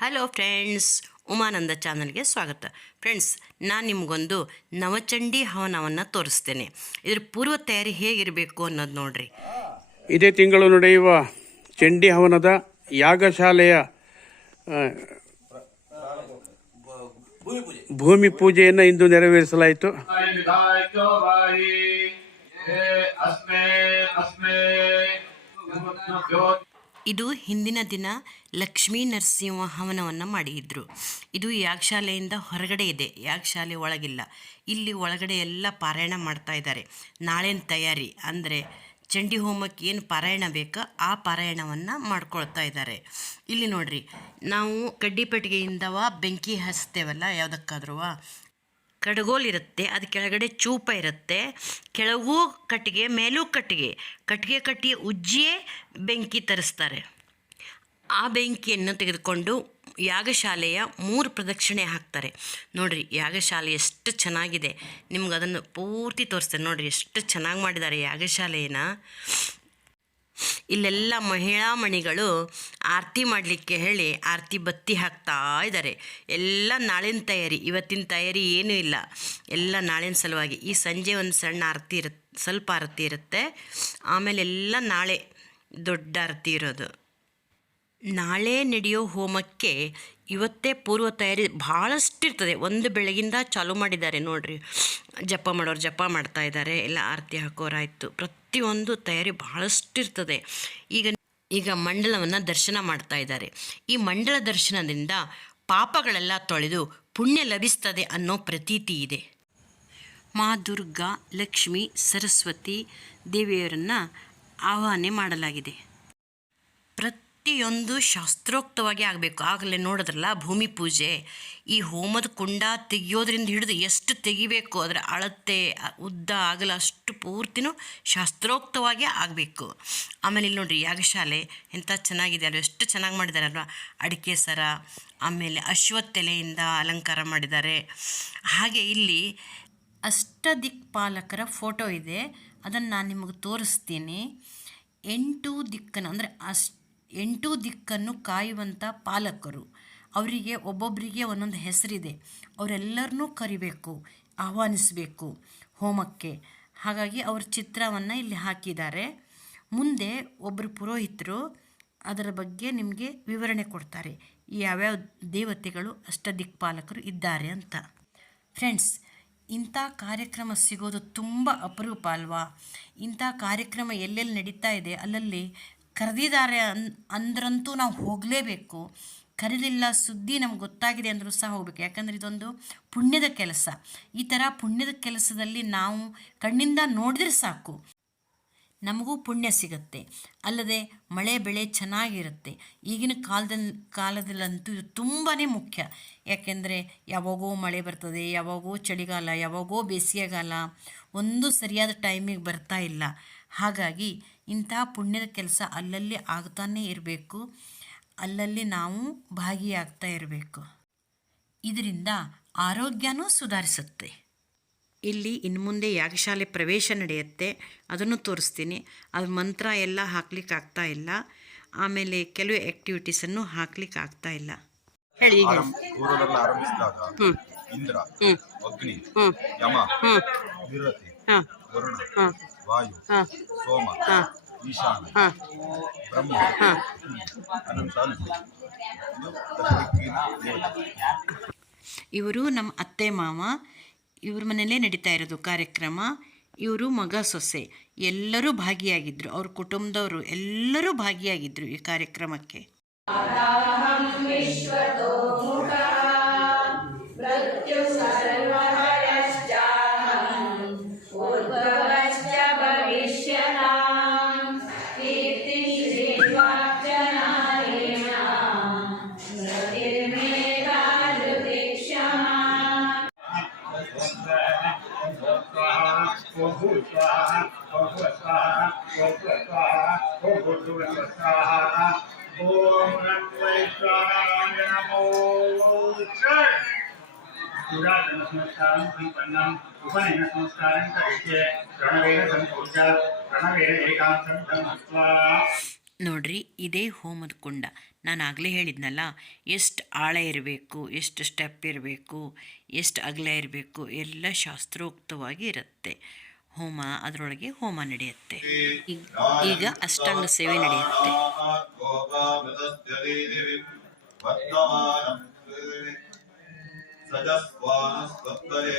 Hello friends Umananda ಚಾನಲ್ಗೆ ಸ್ವಾಗತ. Friends ನಾನು ನಿಮಗೊಂದು ನವಚಂಡಿ ಹವನವನ್ನು ತೋರಿಸ್ತೇನೆ. ಇದ್ರ ಪೂರ್ವ ತಯಾರಿ ಹೇಗಿರಬೇಕು ಅನ್ನೋದು ನೋಡ್ರಿ. ಇದೇ ತಿಂಗಳು ನಡೆಯುವ ಚಂಡಿ ಹವನದ ಯಾಗಶಾಲೆಯ ಭೂಮಿ ಪೂಜೆಯನ್ನು ಇಂದು ನೆರವೇರಿಸಲಾಯಿತು. ಇದು ಹಿಂದಿನ ದಿನ ಲಕ್ಷ್ಮೀ ನರಸಿಂಹ ಹವನವನ್ನು ಮಾಡಿದ್ರು. ಇದು ಯಾಗಶಾಲೆಯಿಂದ ಹೊರಗಡೆ ಇದೆ. ಯಾಗಶಾಲೆ ಒಳಗಿಲ್ಲ. ಇಲ್ಲಿ ಒಳಗಡೆ ಎಲ್ಲ ಪಾರಾಯಣ ಮಾಡ್ತಾ ಇದ್ದಾರೆ. ನಾಳೆನ ತಯಾರಿ ಅಂದರೆ ಚಂಡಿ ಹೋಮಕ್ಕೆ ಏನು ಪಾರಾಯಣ ಬೇಕೋ ಆ ಪಾರಾಯಣವನ್ನು ಮಾಡ್ಕೊಳ್ತಾ ಇದ್ದಾರೆ. ಇಲ್ಲಿ ನೋಡ್ರಿ, ನಾವು ಕಡ್ಡಿಪೆಟ್ಟಿಗೆಯಿಂದವ ಬೆಂಕಿ ಹಚ್ತೇವಲ್ಲ, ಯಾವುದಕ್ಕಾದ್ರೂ ಕಡಗೋಲ್ ಇರುತ್ತೆ ಅದು ಕೆಳಗಡೆ ಚೂಪ ಇರುತ್ತೆ. ಕೆಳಗೂ ಕಟ್ಟಿಗೆ, ಮೇಲೂ ಕಟ್ಟಿಗೆ. ಕಟ್ಟಿಗೆ ಕಟ್ಟಿಗೆ ಉಜ್ಜಿಯೇ ಬೆಂಕಿ ತರಿಸ್ತಾರೆ. ಆ ಬೆಂಕಿಯನ್ನು ತೆಗೆದುಕೊಂಡು ಯಾಗಶಾಲೆಯ ಮೂರು ಪ್ರದಕ್ಷಿಣೆ ಹಾಕ್ತಾರೆ. ನೋಡಿರಿ, ಯಾಗಶಾಲೆ ಎಷ್ಟು ಚೆನ್ನಾಗಿದೆ. ನಿಮ್ಗೆ ಅದನ್ನು ಪೂರ್ತಿ ತೋರಿಸ್ತಾರೆ ನೋಡಿರಿ, ಎಷ್ಟು ಚೆನ್ನಾಗಿ ಮಾಡಿದ್ದಾರೆ ಯಾಗಶಾಲೆಯನ್ನು. ಇಲ್ಲೆಲ್ಲ ಮಹಿಳಾ ಮಣಿಗಳು ಆರತಿ ಮಾಡಲಿಕ್ಕೆ ಹೇಳಿ ಆರತಿ ಬತ್ತಿ ಹಾಕ್ತಾ ಇದ್ದಾರೆ. ಎಲ್ಲ ನಾಳಿನ ತಯಾರಿ, ಇವತ್ತಿನ ತಯಾರಿ ಏನೂ ಇಲ್ಲ. ಎಲ್ಲ ನಾಳಿನ ಸಲುವಾಗಿ ಈ ಸಂಜೆ ಒಂದು ಸಣ್ಣ ಆರತಿ ಇರುತ್ತೆ ಸ್ವಲ್ಪ ಆರತಿ ಇರುತ್ತೆ. ಆಮೇಲೆ ಎಲ್ಲ ನಾಳೆ ದೊಡ್ಡ ಆರತಿ ಇರೋದು. ನಾಳೆ ನಡೆಯೋ ಹೋಮಕ್ಕೆ ಇವತ್ತೇ ಪೂರ್ವ ತಯಾರಿ ಭಾಳಷ್ಟು ಇರ್ತದೆ ಒಂದು ಬೆಳಗಿಂದ ಚಾಲೂ ಮಾಡಿದ್ದಾರೆ ನೋಡ್ರಿ. ಜಪ ಮಾಡೋರು ಜಪ ಮಾಡ್ತಾ ಇದ್ದಾರೆ. ಎಲ್ಲ ಆರತಿ ಹಾಕೋರಾಯ್ತು. ಪ್ರತಿಯೊಂದು ತಯಾರಿ ಬಹಳಷ್ಟು ಇರ್ತದೆ ಈಗ ಈಗ ಮಂಡಲವನ್ನು ದರ್ಶನ ಮಾಡ್ತಾ ಇದ್ದಾರೆ. ಈ ಮಂಡಲ ದರ್ಶನದಿಂದ ಪಾಪಗಳೆಲ್ಲ ತೊಳೆದು ಪುಣ್ಯ ಲಭಿಸ್ತದೆ ಅನ್ನೋ ಪ್ರತೀತಿ ಇದೆ. ಮಾ ದುರ್ಗಾ, ಲಕ್ಷ್ಮಿ, ಸರಸ್ವತಿ ದೇವಿಯರನ್ನು ಆಹ್ವಾನೆ ಮಾಡಲಾಗಿದೆ. ಪ್ರತಿಯೊಂದು ಶಾಸ್ತ್ರೋಕ್ತವಾಗಿ ಆಗಬೇಕು. ಆಗಲೇ ನೋಡಿದ್ರಲ್ಲ, ಭೂಮಿ ಪೂಜೆ. ಈ ಹೋಮದ ಕುಂಡ ತೆಗೆಯೋದ್ರಿಂದ ಹಿಡಿದು ಎಷ್ಟು ತೆಗಿಬೇಕು? ಅದರ ಅಳತೆ, ಉದ್ದ ಆಗಲ ಅಷ್ಟು ಪೂರ್ತಿನೂ ಶಾಸ್ತ್ರೋಕ್ತವಾಗಿ ಆಗಬೇಕು. ಆಮೇಲೆ ಇಲ್ಲಿ ನೋಡಿರಿ, ಯಾಗಶಾಲೆ ಎಂಥ ಚೆನ್ನಾಗಿದೆ ಅಲ್ವ? ಎಷ್ಟು ಚೆನ್ನಾಗಿ ಮಾಡಿದ್ದಾರೆ ಅಲ್ವಾ? ಅಡಿಕೆ ಸರ, ಆಮೇಲೆ ಅಶ್ವತ್ತೆಲೆಯಿಂದ ಅಲಂಕಾರ ಮಾಡಿದ್ದಾರೆ. ಹಾಗೆ ಇಲ್ಲಿ ಅಷ್ಟದಿಕ್ಪಾಲಕರ ಫೋಟೋ ಇದೆ. ಅದನ್ನು ನಾನು ನಿಮಗೆ ತೋರಿಸ್ತೀನಿ. ಎಂಟು ದಿಕ್ಕನ್ನು ಅಂದರೆ ಅಸ್ ಎಂಟು ದಿಕ್ಕನ್ನು ಕಾಯುವಂಥ ಪಾಲಕರು. ಅವರಿಗೆ ಒಬ್ಬೊಬ್ಬರಿಗೆ ಒಂದೊಂದು ಹೆಸರಿದೆ. ಅವರೆಲ್ಲರನ್ನೂ ಕರಿಬೇಕು, ಆಹ್ವಾನಿಸಬೇಕು ಹೋಮಕ್ಕೆ. ಹಾಗಾಗಿ ಅವ್ರ ಚಿತ್ರವನ್ನು ಇಲ್ಲಿ ಹಾಕಿದ್ದಾರೆ. ಮುಂದೆ ಒಬ್ಬರು ಪುರೋಹಿತರು ಅದರ ಬಗ್ಗೆ ನಿಮಗೆ ವಿವರಣೆ ಕೊಡ್ತಾರೆ. ಯಾವ್ಯಾವ ದೇವತೆಗಳು ಅಷ್ಟ ದಿಕ್ಪಾಲಕರು ಇದ್ದಾರೆ ಅಂತ. ಫ್ರೆಂಡ್ಸ್ ಇಂಥ ಕಾರ್ಯಕ್ರಮ ಸಿಗೋದು ತುಂಬ ಅಪರೂಪ ಅಲ್ವಾ? ಇಂಥ ಕಾರ್ಯಕ್ರಮ ಎಲ್ಲೆಲ್ಲಿ ನಡೀತಾ ಇದೆ? ಅಲ್ಲಲ್ಲಿ ಕರೆದಿದ್ದಾರೆ ಅನ್, ಅಂದ್ರಂತೂ ನಾವು ಹೋಗಲೇಬೇಕು. ಕರೀಲಿಲ್ಲ ಸುದ್ದಿ ನಮ್ಗೆ ಗೊತ್ತಾಗಿದೆ ಅಂದರೂ ಸಹ ಹೋಗ್ಬೇಕು. ಯಾಕಂದರೆ ಇದೊಂದು ಪುಣ್ಯದ ಕೆಲಸ. ಈ ಥರ ಪುಣ್ಯದ ಕೆಲಸದಲ್ಲಿ ನಾವು ಕಣ್ಣಿಂದ ನೋಡಿದ್ರೆ ಸಾಕು. ನಮಗೂ ಪುಣ್ಯ ಸಿಗುತ್ತೆ. ಅಲ್ಲದೆ ಮಳೆ, ಬೆಳೆ ಚೆನ್ನಾಗಿರುತ್ತೆ. ಈಗಿನ ಕಾಲದಲ್ಲಿ ಕಾಲದಲ್ಲಂತೂ ಇದು ತುಂಬಾ ಮುಖ್ಯ. ಯಾಕೆಂದರೆ ಯಾವಾಗೋ ಮಳೆ ಬರ್ತದೆ, ಯಾವಾಗೋ ಚಳಿಗಾಲ, ಯಾವಾಗೋ ಬೇಸಿಗೆಗಾಲ, ಒಂದು ಸರಿಯಾದ ಟೈಮಿಗೆ ಬರ್ತಾ ಇಲ್ಲ. ಹಾಗಾಗಿ ಇಂಥ ಪುಣ್ಯದ ಕೆಲಸ ಅಲ್ಲಲ್ಲಿ ಆಗ್ತಾನೇ ಇರಬೇಕು ಅಲ್ಲಲ್ಲಿ ನಾವು ಭಾಗಿಯಾಗ್ತಾ ಇರಬೇಕು ಇದರಿಂದ ಆರೋಗ್ಯನೂ ಸುಧಾರಿಸುತ್ತೆ ಇಲ್ಲಿ ಇನ್ನು ಮುಂದೆ ಯಾಗಶಾಲೆ ಪ್ರವೇಶ ನಡೆಯುತ್ತೆ ಅದನ್ನು ತೋರಿಸ್ತೀನಿ ಅದು ಮಂತ್ರ ಎಲ್ಲ ಹಾಕ್ಲಿಕ್ಕೆ ಆಗ್ತಾ ಇಲ್ಲ ಆಮೇಲೆ ಕೆಲವು ಆಕ್ಟಿವಿಟೀಸನ್ನು ಹಾಕ್ಲಿಕ್ಕೆ ಆಗ್ತಾ ಇಲ್ಲ ಹೇಳಿ ಪೂರ್ವದಲ್ಲಿ ಆರಂಭಿಸಿದಾಗ ಹ್ಮ್. ಇಂದ್ರ ಹ್ಮ್. ಅಗ್ನಿ ಹ್ಮ್. ಯಮ. ವಿರತಿ ವರುಣ ವಾಯು ಹಾಂ. ಸೋಮ ಹಾಂ. ಈಶಾನ ಹಾಂ. ಬ್ರಹ್ಮ ಹಾಂ. ಅನಂತ. ಇವರು ನಮ್ಮ ಅತ್ತೆ ಮಾವ ಇವ್ರ ಮನೆಯಲ್ಲೇ ನಡೀತಾ ಇರೋದು ಕಾರ್ಯಕ್ರಮ. ಇವರು ಮಗ ಸೊಸೆ. ಎಲ್ಲರೂ ಭಾಗಿಯಾಗಿದ್ದರು ಅವ್ರ ಕುಟುಂಬದವರು ಎಲ್ಲರೂ ಭಾಗಿಯಾಗಿದ್ರು ಈ ಕಾರ್ಯಕ್ರಮಕ್ಕೆ. ನೋಡ್ರಿ ಇದೇ ಹೋಮದ ಕುಂಡ. ನಾನು ಆಗಲೇ ಹೇಳಿದ್ನಲ್ಲ ಎಷ್ಟು ಆಳ ಇರಬೇಕು ಎಷ್ಟು ಸ್ಟೆಪ್ ಇರಬೇಕು ಎಷ್ಟು ಅಗಲ ಇರಬೇಕು ಎಲ್ಲ ಶಾಸ್ತ್ರೋಕ್ತವಾಗಿ ಇರುತ್ತೆ. ಹೋಮ ಅದರೊಳಗೆ ಹೋಮ ನಡೆಯುತ್ತೆ. ಈಗ ಅಷ್ಟಾಂಗ ಸೇವೆ ನಡೆಯುತ್ತೆ. सजस्वानस्तप्तये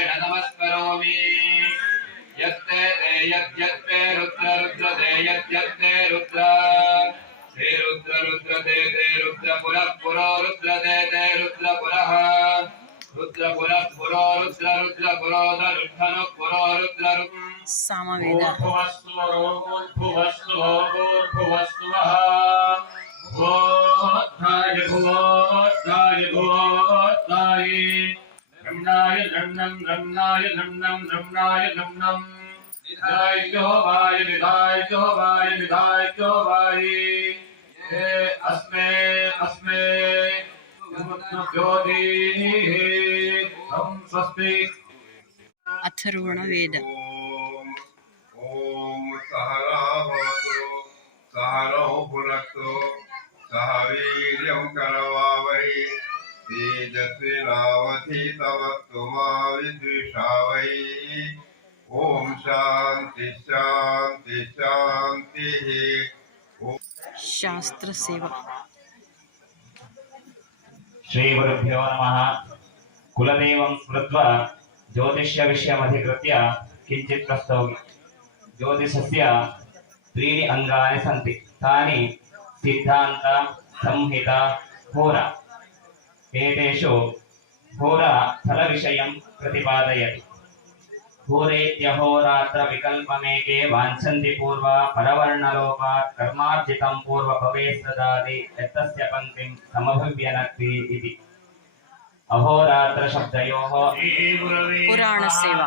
रूपेण नमस्करोमि यत्ते ते यद्यत्ते रुद्र रुद्र ते यद्यत्ते रुद्र ते रुद्र रुद्र ते ते रुद्र पुरः पुरो रुद्र ते ते रुद्र पुरः रुद्र पुरः पुरो रुद्र रुद्र पुरो धनुर्धनु पुरो रुद्र सामवेद भुवस्तु भुवस्तु भुवस्तुवः भोत्ताय भोत्ताय भोत्ताय अथर्वण वेद रम्णाय रम्णं सहरा सह वीर्यं तेजस्विनावधीतवस्तु मा विद्विषा वै ॐ शान्ति शान्ति शान्तिः। शास्त्र सेवा श्रीगुरुभ्यो नमः। कुलदेवं स्मृत्वा ज्योतिष्यविषयमधिकृत्य किञ्चित् प्रस्तौमि। ज्योतिषस्य त्रीणि अङ्गानि सन्ति। तानि सिद्धान्त संहिता होरा। वेदेषु घोरफलविषयं प्रतिपादयति घोरेत्यहोरात्रविकल्पमेके वाञ्छन्ति पूर्वा परवर्णलोपात् कर्मार्जितं पूर्वभवेत् ददाति यत्तस्य पङ्क्तिं समभिव्यनक्ति इति अहोरात्रशब्दयोः पुराणसेवा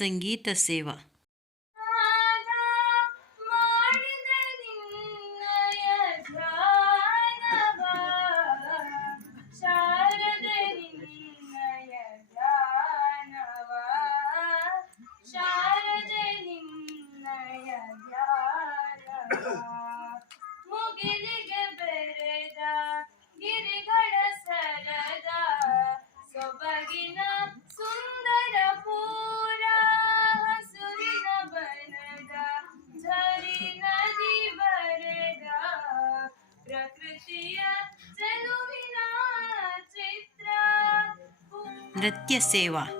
ಸಂಗೀತ ಸೇವಾ. ನೃತ್ಯ ಸೇವಾ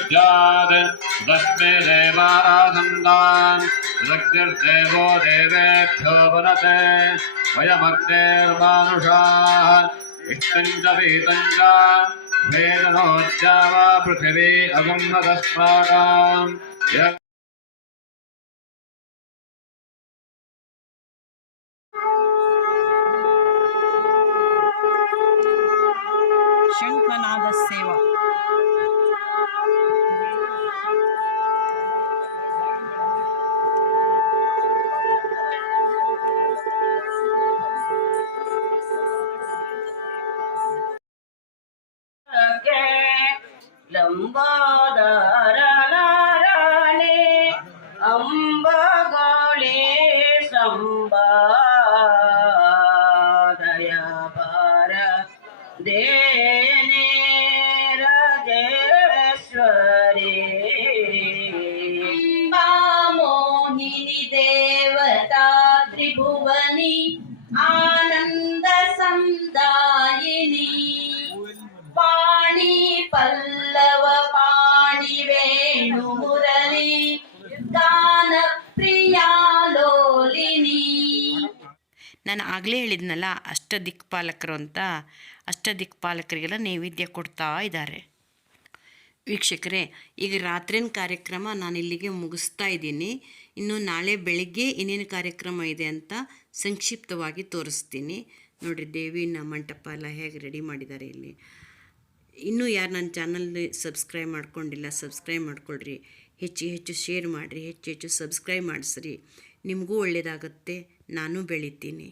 स्यात् तस्मै देवाराधन्दा रक्तिर्देवो देवेभ्यो वदते वयमग्नेर्मानुषाः इष्टञ्च वीतञ्च वेदनोच्चा वा पृथिवी अगम्भदस्माकाम् शङ्खनादस्येव ಆಗಲೇ ಹೇಳಿದ್ನಲ್ಲ, ಅಷ್ಟ ದಿಕ್ಪಾಲಕರು ಅಂತ, ಅಷ್ಟ ದಿಕ್ಪಾಲಕರಿಗೆಲ್ಲ ನೈವೇದ್ಯ ಕೊಡ್ತಾ ಇದ್ದಾರೆ. ವೀಕ್ಷಕರೇ, ಈಗ ರಾತ್ರಿನ ಕಾರ್ಯಕ್ರಮ ನಾನು ಇಲ್ಲಿಗೆ ಮುಗಿಸ್ತಾ ಇದ್ದೀನಿ. ಇನ್ನು ನಾಳೆ ಬೆಳಗ್ಗೆ ಏನೇನು ಕಾರ್ಯಕ್ರಮ ಇದೆ ಅಂತ ಸಂಕ್ಷಿಪ್ತವಾಗಿ ತೋರಿಸ್ತೀನಿ. ನೋಡಿರಿ, ದೇವಿನ ಮಂಟಪ ಎಲ್ಲ ಹೇಗೆ ರೆಡಿ ಮಾಡಿದ್ದಾರೆ ಇಲ್ಲಿ. ಇನ್ನೂ ಯಾರು ನನ್ನ ಚಾನಲ್ ಸಬ್ಸ್ಕ್ರೈಬ್ ಮಾಡ್ಕೊಂಡಿಲ್ಲ ಸಬ್ಸ್ಕ್ರೈಬ್ ಮಾಡ್ಕೊಳ್ರಿ. ಹೆಚ್ಚು ಹೆಚ್ಚು ಶೇರ್ ಮಾಡಿರಿ, ಹೆಚ್ಚು ಹೆಚ್ಚು ಸಬ್ಸ್ಕ್ರೈಬ್ ಮಾಡಿಸ್ರಿ. ನಿಮಗೂ ಒಳ್ಳೆಯದಾಗತ್ತೆ ನಾನು ಬೆಳಿತೀನಿ.